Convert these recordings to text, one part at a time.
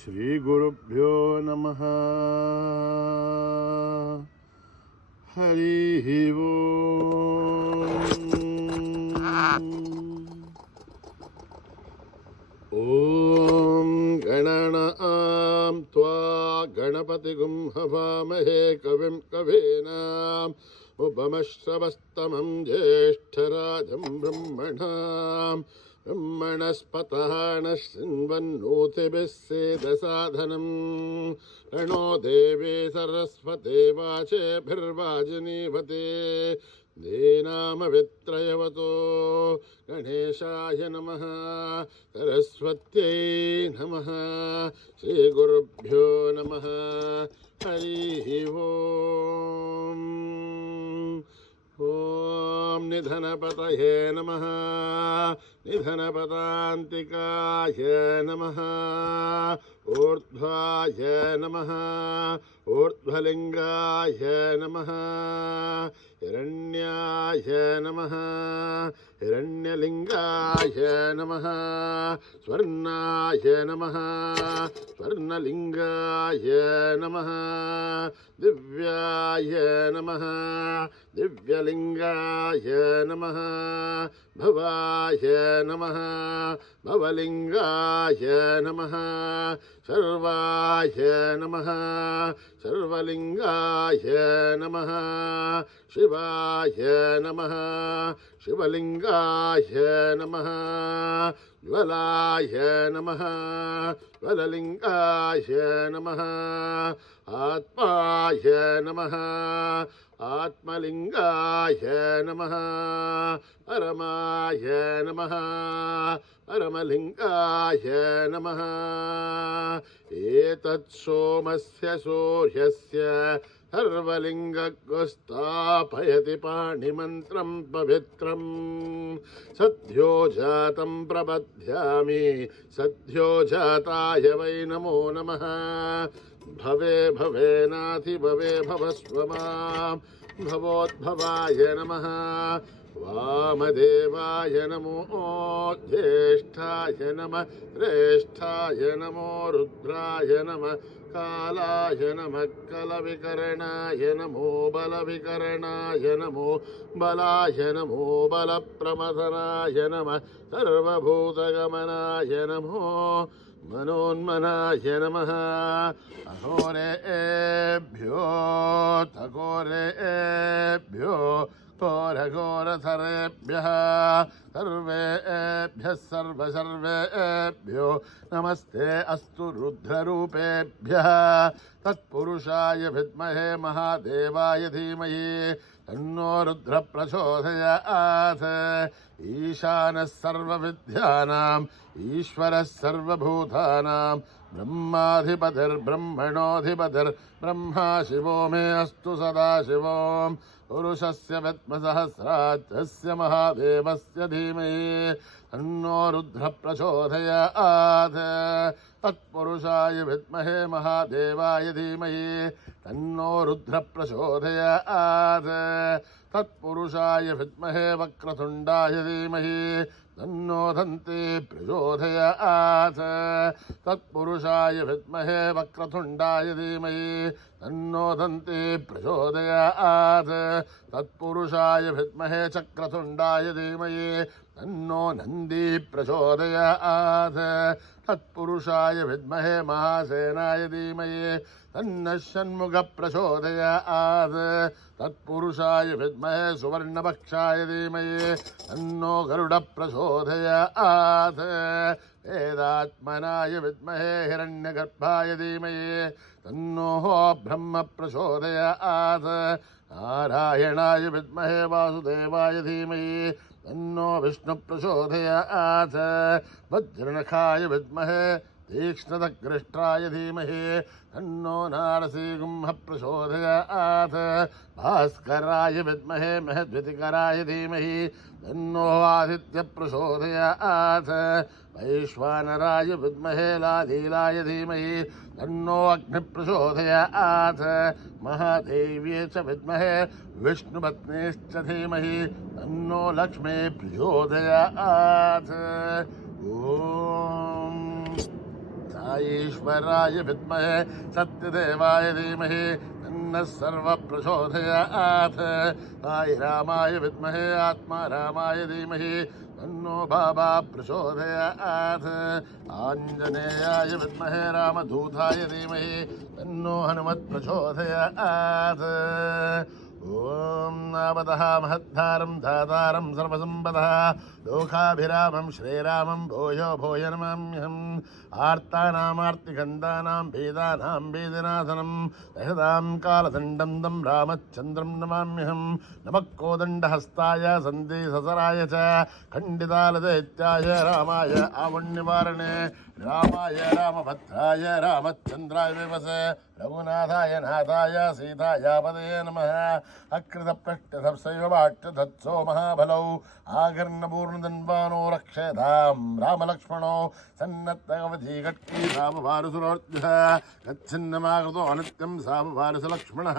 श्री गुरुभ्यो नमः। हरि ओम गणनां त्वा गणपतिगुं हवामहे कविं कवीनाम् उपमश्रवस्तमं ज्येष्ठराजं ब्रह्मणस्पतः नः शृण्वन्नोतिभिः सेदसाधनं रणो देवी सरस्वती वाचेभिर्वाजिनीवते दीनामवित्रयवतो गणेशाय नमः सरस्वत्यै नमः श्रीगुरुभ्यो नमः हरि ओम्। ओम निधनपतये नमः निधनपदान्तिकाय नमः ऊर्ध्वाय नमः ऊर्ध्वलिंगाय नमः हिरण्याय नमः हिरण्यलिंगाय नमः स्वर्णाय नमः स्वर्णलिंगाय नमः दिव्याय नमः दिव्यलिंगाय नमः भवाय नमः भवलिंगाय नमः सर्वाय नमः सर्वलिंगाय नमः शिवाय नमः शिवलिंगाय नमः ज्वलाय नमः ज्वललिंगाय नमः आत्माय नमः आत्मलिंगाय नमः परमाय नमः परमलिंगाय नमः एतत् सोमस्य सूर्यस्य सर्वलिंगस्थापयति पाणिमन्त्रं पवित्रं सद्यो जातं प्रबध्यामि सद्यो जाताय वै नमो नमः भवे भवेनाथि भवे भवस्व मां भवोद्भवाय नमः वामदेवाय नमो ज्येष्ठाय नमः श्रेष्ठाय नमो रुद्राय नमः कालाय नमः कलविकरणाय नमो बलविकरणाय नमो बलाय नमो बलप्रमथनाय नमः सर्वभूतगमनाय नमो मनोन्मनाय नमः अहोरेभ्यो थघोरेभ्यो घोरघोरधरेभ्यः सर्वेभ्यः सर्वेभ्यो नमस्ते अस्तु रुद्ररूपेभ्यः तत्पुरुषाय विद्महे महादेवाय धीमहि तन्नो रुद्र प्रचोदयात्। ईशानः सर्वविद्यानाम् ईश्वरः सर्वभूतानां ब्रह्माधिपतिर्ब्रह्मणोऽधिपतिर्ब्रह्मा शिवो मे अस्तु सदा शिवोम् पुरुषस्य विद्मसहस्राक्षस्य महादेवस्य धीमहि तन्नो रुद्र प्रचोदयात्। तत्पुरुषाय विद्महे महादेवाय धीमहि तन्नो रुद्र प्रचोदयात्। तत्पुरुषाय विद्महे वक्रतुण्डाय धीमहि तन्नो दन्ती प्रचोदयात्। तत्पुरुषाय विद्महे वक्रतुण्डाय धीमहि तन्नो दन्ती प्रचोदयात्। तत्पुरुषाय विद्महे चक्रतुण्डाय धीमहि तन्नो नन्दी प्रचोदयात्। तत्पुरुषाय विद्महे महासेनाय धीमहि तन्नः षण्मुख प्रचोदयात्। तत्पुरुषाय विद्महे सुवर्णपक्षाय धीमहि तन्नो गरुड प्रचोदयात्। वेदात्मनाय विद्महे हिरण्यगर्भाय धीमहि तन्नो ब्रह्म प्रचोदयात्। नारायणाय विद्महे वासुदेवाय धीमहि तन्नो विष्णु प्रचोदयात्। वज्रनखाय विद्महे तीक्ष्णदग्रष्ट्राय धीमहि तन्नो नारसिंह प्रचोदयात्। भास्कराय विद्महे महद्वितिकराय धीमहि तन्नो आदित्य प्रचोदयात्। वैश्वानराय विद्महे लालीलाय धीमहि तन्नो अग्नि प्रचोदयात्। महादेव्यै च विद्महे विष्णुपत्नीश्च धीमहि तन्नो लक्ष्मी प्रचोदयात्। ओम साईश्वराय विद्महे सत्यदेवाय धीमहि तन्नः सर्वः प्रचोदयात्। साई रामाय विद्महे आत्मा रामाय धीमहि तन्नो बाबा प्रचोदयात्। आञ्जनेयाय विद्महे रामदूताय धीमहि तन्नो हनुमत् प्रचोदयात्। ओम नावतः महद्धारं धातारं सर्वसम्पदः लोकाभिरामं श्रीरामं भूयो भूय नमाम्यहम्। आर्तानामार्तिगन्धानां वेदानां वेदनाशनं दशदां कालदण्डं तं रामचन्द्रं नमाम्यहम्। नमः कोदण्डहस्ताय सन्धिससराय च खण्डितालदैत्याय रामाय आवण्यवारणे रामाय रामभद्राय रामचन्द्राय विवसे रघुनाथाय नाथाय सीतायापदये नमः। अकृतपृष्ठधप्सैववाट्यधत्सो महाबलौ आकर्णपूर्णधन्वानो रक्षेतां रामलक्ष्मणौ सन्नत्तकवची कट्की सामभारुसुरोर्जः गच्छन्नमाकृतो अनित्यं सामभारुसलक्ष्मणः।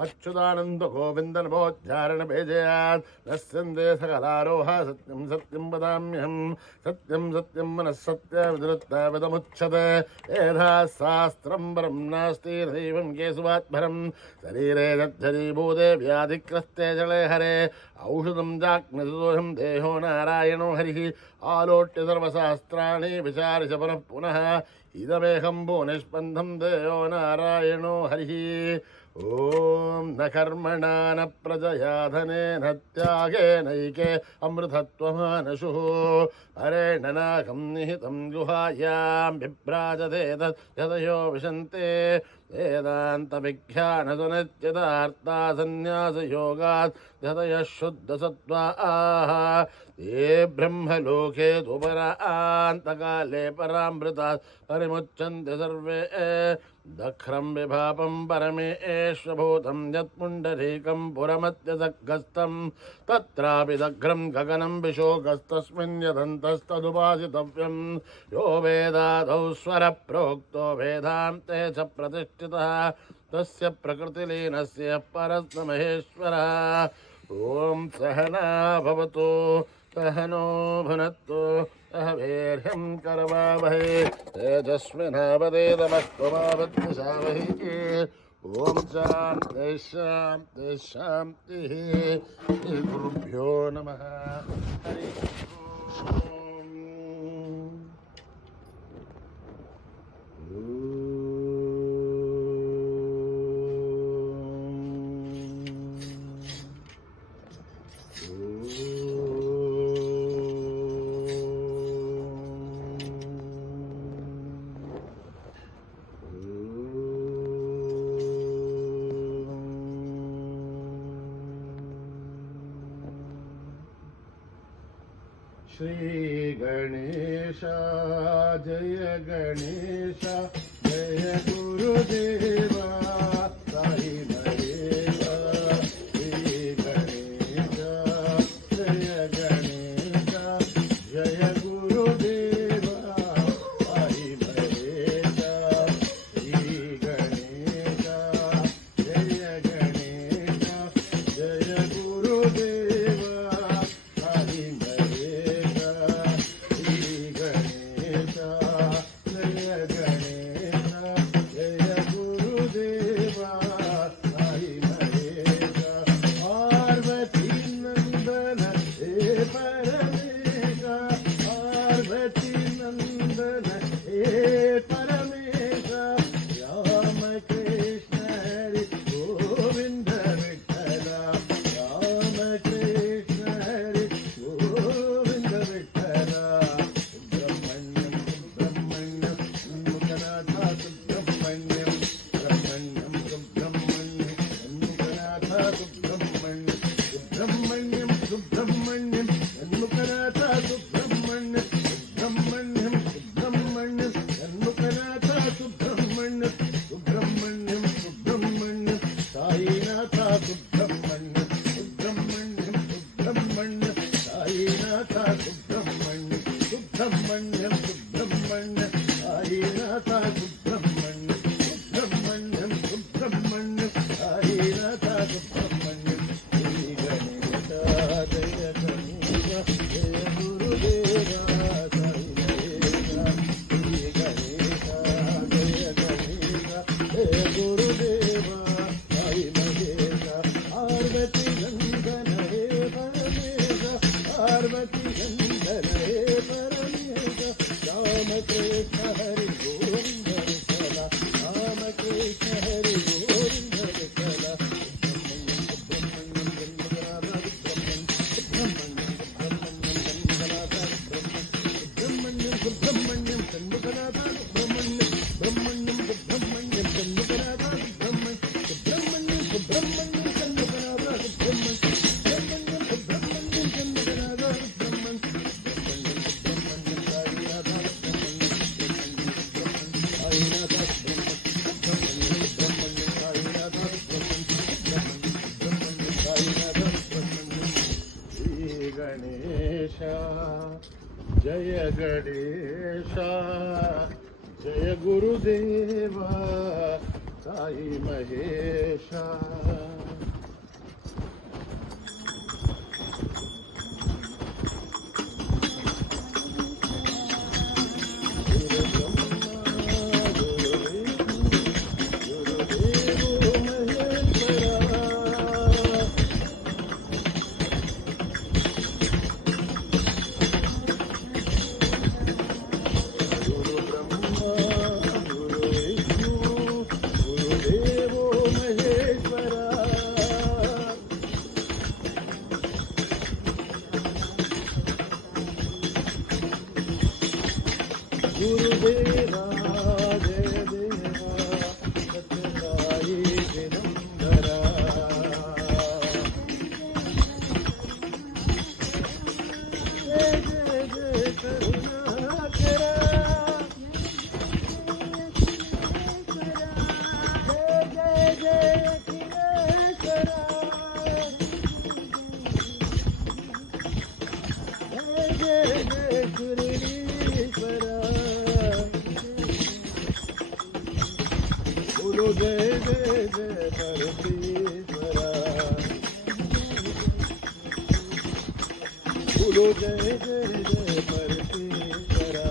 अच्युतानन्द गोविन्द नभोच्चारणभेजयात् नश्यन्ते सकलारोह सत्यं सत्यं वदाम्यहम्। सत्यं सत्यं मनः सत्यविदुरुत्तविदमुच्यते एधा शास्त्रं परं नास्ति दैवं केशवात्परं। शरीरे तज्जरीभूते व्याधिग्रस्ते जले हरे औषधं जाग्निदोषं देहो नारायणो हरिः। आलोट्य सर्वशास्त्राणि विचार्य पुनः पुनः इदमेकं भुवनेष्पन्धं देहो नारायणो हरिः। ओम न कर्मणा न प्रजया धनेन त्यागेनैके अमृतत्वमानशुः। हरेण नाकं निहितं गुहायां विभ्राजते तद्यतयो विशन्ते वेदान्तविज्ञानसुनित्यतार्था सन्न्यासयोगात् यतयः शुद्धसत्त्वाः। ये ब्रह्मलोके तुपरान्तकाले परामृतात् परिमुच्यन्ते सर्वे। दख्रं विभापं परमेश्वभूतं यत्पुण्डरीकं पुरमत्यसग्गस्तं तत्रापि दग्रं गगनं विशोकस्तस्मिन् यदन्तस्तदुपासितव्यं। यो वेदादौ स्वरप्रोक्तो वेदान्ते च प्रतिष्ठितः तस्य प्रकृतिलीनस्य परस्महेश्वरः। ॐ सहना भवतु सहनो भुनक्तु सह वीर्यं करवावहै तेजस्विनावदेतमस्तुमावद्विषावहै। ॐ शान्तिः शान्तिः शान्तिः। श्रीगुरुभ्यो नमः। हरि श्री गणेश जय गणेश जय गुरुदेवा साई महेशा। श्री गणेश जय गणेश जय गुरुदेवा साई महेशा। श्री गणेश जय गणेश जय गुरुदेवा साई महेशा। कृष्ण हरी गोविंद विठ्ठला राम कृष्ण हरी गोविंद विठ्ठला सुब्रह्मण्यम शंभुनाथ सुब्रह्मण्यम सुब्रह्मण्यम शंभुनाथ सुब्रह्मण्यम सुब्रह्मण्यम शंभुनाथ सुब्रह्मण्यम सुब्रह्मण्यम शंभुनाथ गणेश जय गणेशा जय गुरुदेवा साई महेशा गुरुदेवा जय देवा सत्यसाई दिगंबरा जय जय जय करुणाकरा जय जय जय अखिलेश्वरा जय जय जय शिरीश्वरा बोलो जय जय जय परमेश्वरा बोलो जय जय जय परमेश्वरा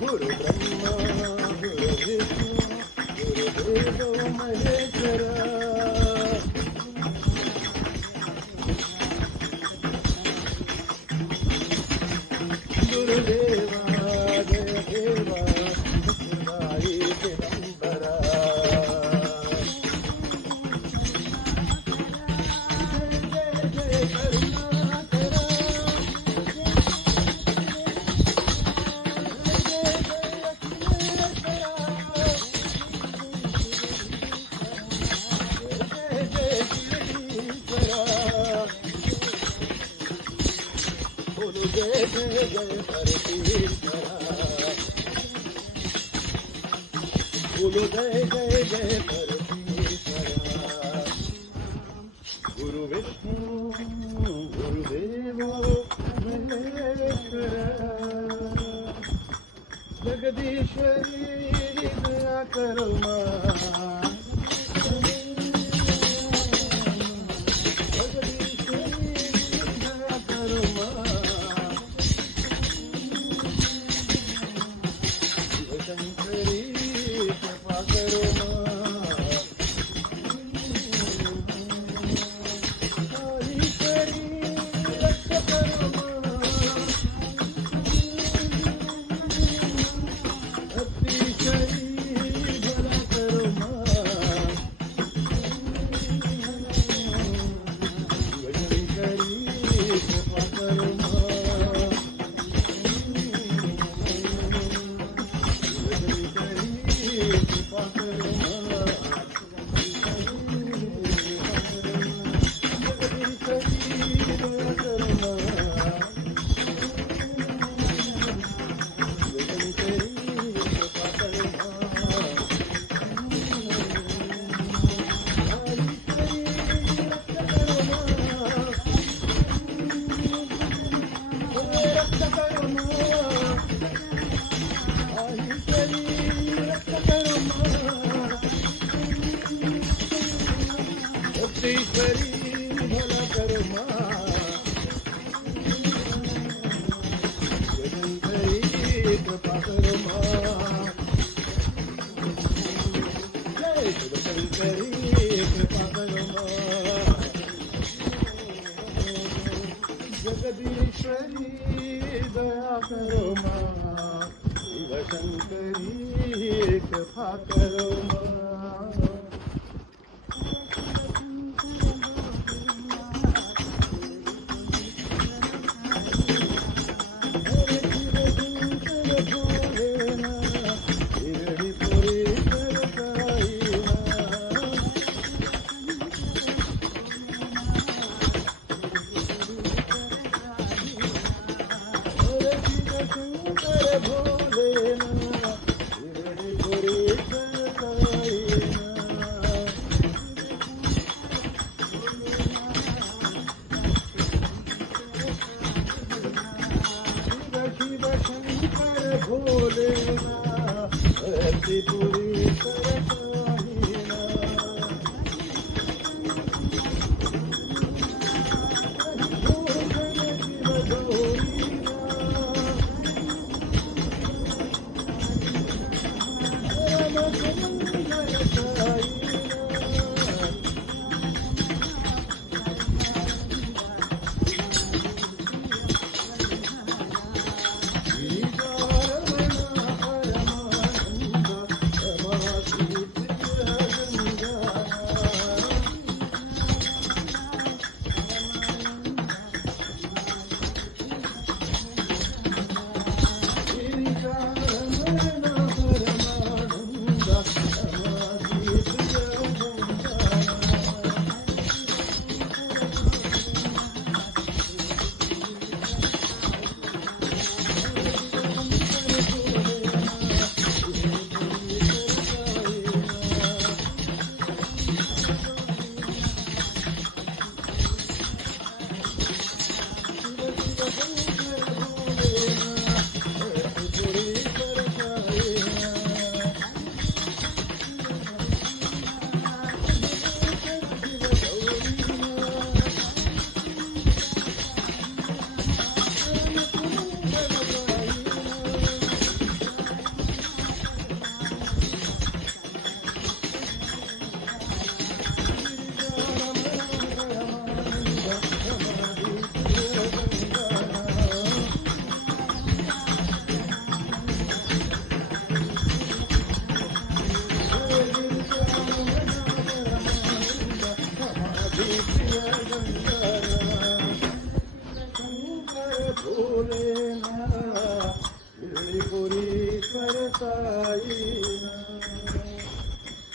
गुरु ब्रह्मा गुरु विष्णु गुरुदेव महेश्वरा गुरुदेवा जय देवा सत्यसाई दिगंबरा जय जय जय करुणाकरा जय जय जय अखिलेश्वरा जय जय शिरीश्वरा बोलो जय जय जय परमेश्वरा बोलो जय जय जय परमेश्वरा गुरु विष्णु गुरुदेव महेश्वरा जगदीश्वरी दया करो मां जगदीश्वरी दया करो मां शंकरी कृपा करो हरीश्वरी रक्षा करो अतिशरी भला करो शंकरी कृपा करो ईश्वरी भला करो मां जगदीश्वरी दया करो माँ, शिवशंकरी कृपा करो माँ.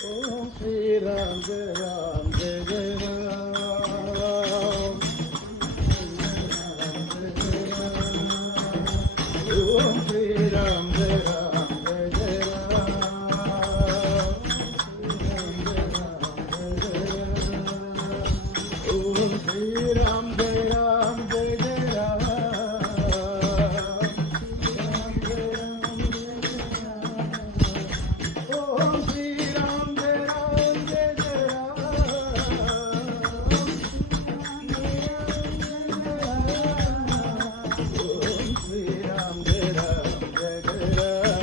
Om Shri Ram Jai Ram Jai Jai Ram. Om Shri Ram Jai Ram Jai Jai Ram. Om Shri Ram Jai Ram Jai Jai Ram. Om Shri Ram Jai Ram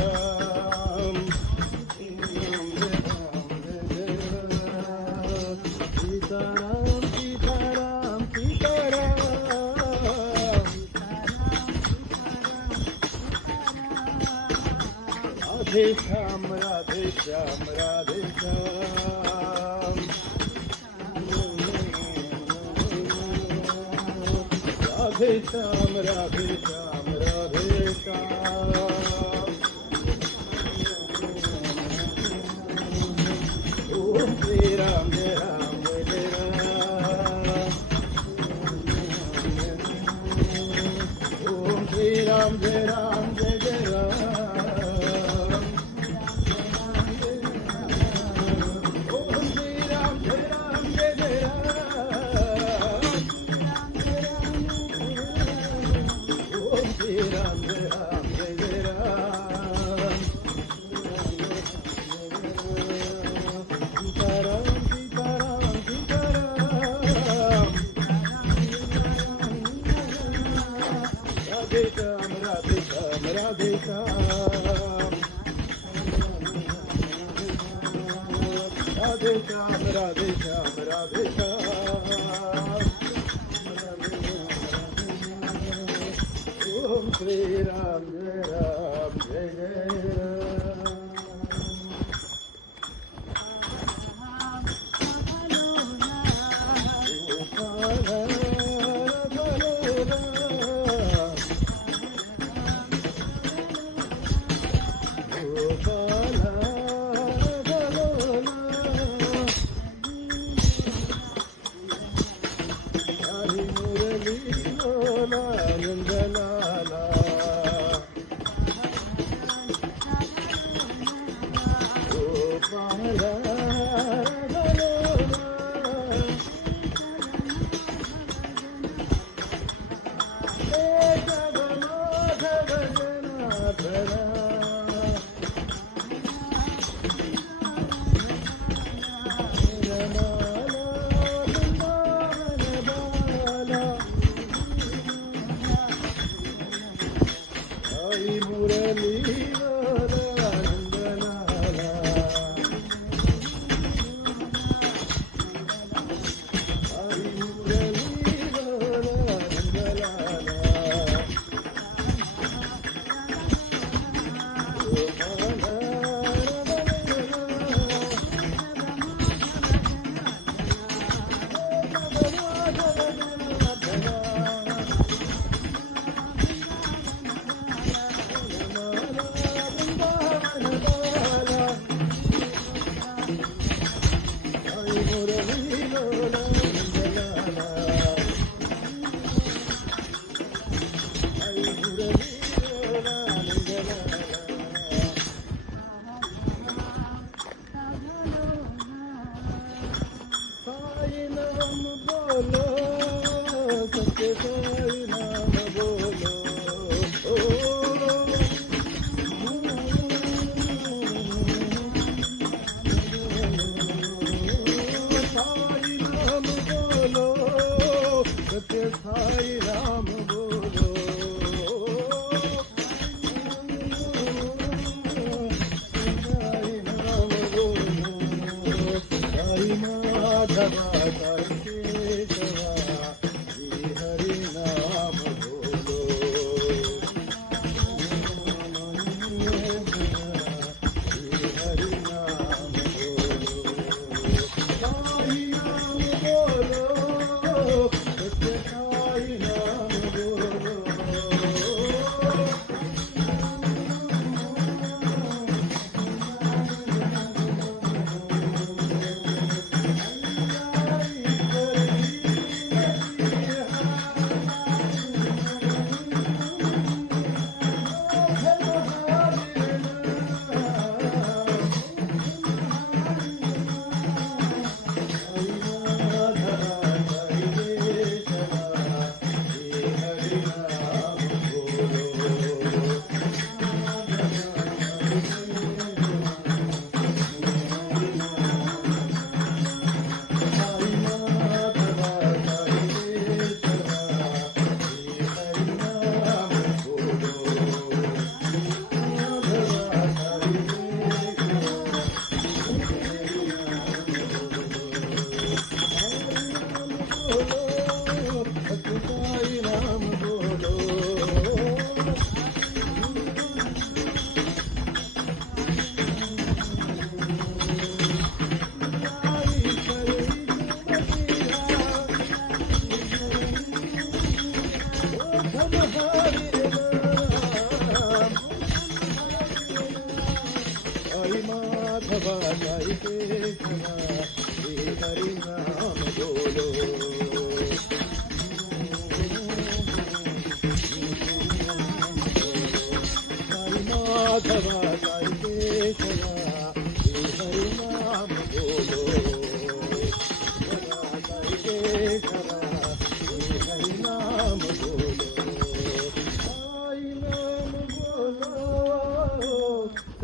Jai Jai Radhe Shyam, Radhe Shyam, Radhe Shyam. Radhe Shyam, Radhe Shyam, Radhe Shyam. Om Shri Ram Jai Ram Jai Jai Ram. Om Shri Ram Jai Ram Jai Jai Ram. Radhe Shyam, Radhe Shyam, Radhe Shyam, Radhe Shyam. Shriram जय राम जय जय राम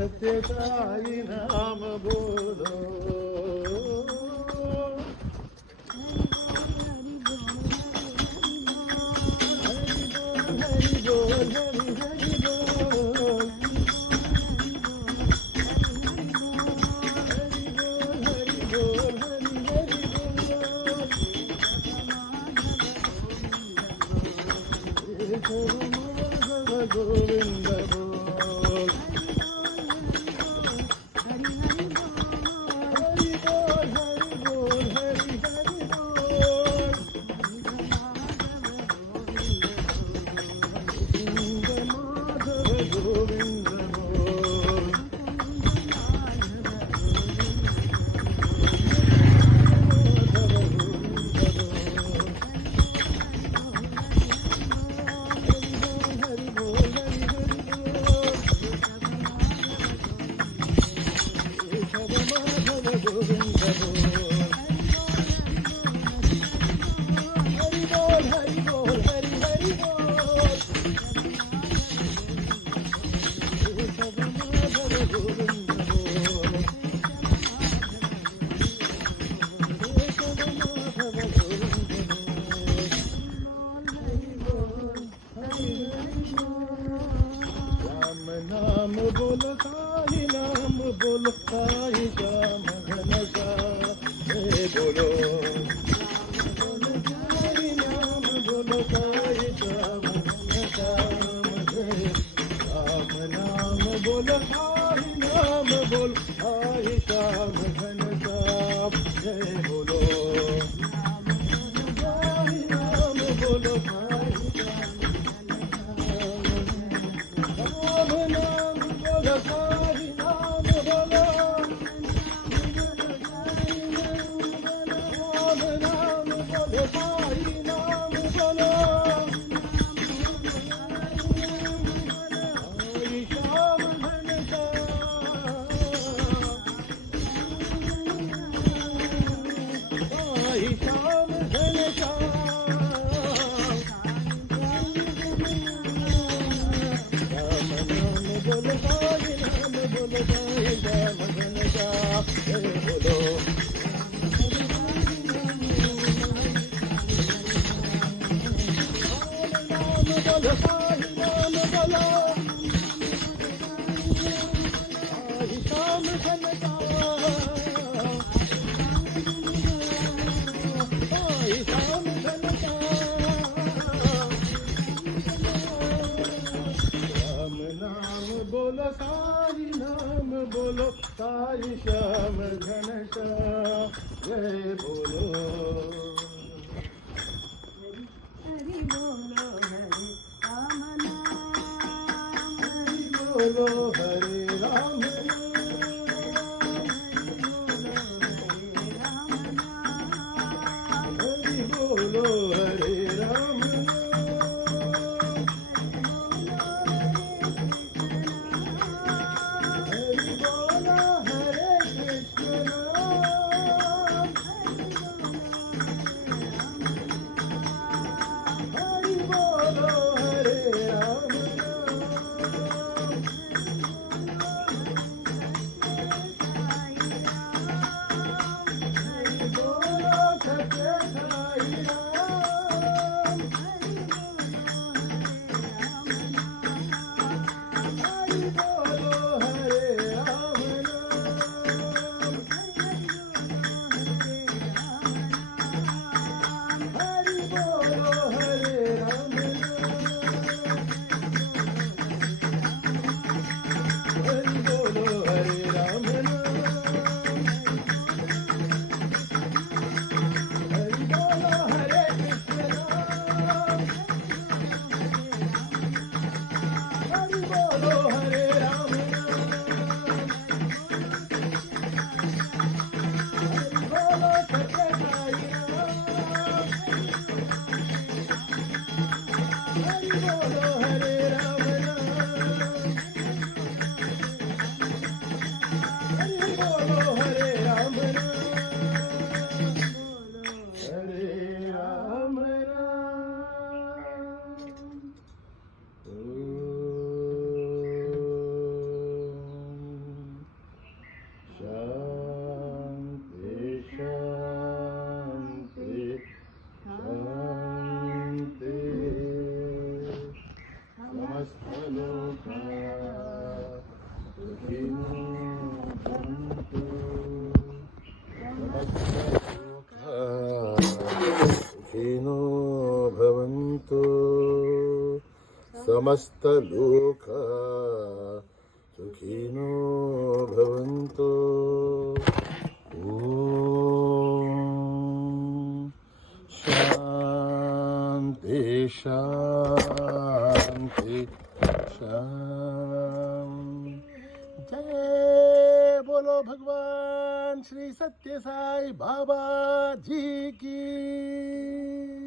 सत्यसाई नाम बोलो हरि बोल हरि हरि बोल हरि बोल हरि हरि बोल गोविंद बोल हरि बोल हरि हरि बोल गोविंद माधव गोविंद बोल नाम बोलो साई नाम बोलो साई श्याम घन श्याम बोलो साई नाम बोलो साई श्याम घन श्याम राम नाम बोलो साई नाम बोलो साई श्याम घन श्याम जय बोलो साई नाम बोलो साई राम नाम बोलो साई नाम बोलो राम नाम बोलो साई नाम बोलो साई श्याम घन श्याम साई श्याम घन श्याम राम नाम बोलो साई नाम बोलो साई श्याम घन श्याम जय बोलो नाम बोलो साई नाम बोलो साई श्याम घन श्याम साई श्याम घन श्याम राम नाम बोलो साई नाम बोलो साई श्याम घन श्याम जय बोलो हरि बोलो हरि राम नाम हरि बोलो हरे राम हरि बोलो हरि राम नाम हरि बोलो हरे कृष्ण नाम हरि बोलो हरे राम नाम समस्तलोका सुखिनो भवन्तु। ॐ शान्ति शान्ति शान्ति। जय बोलो भगवान श्री सत्य साई बाबा जी की।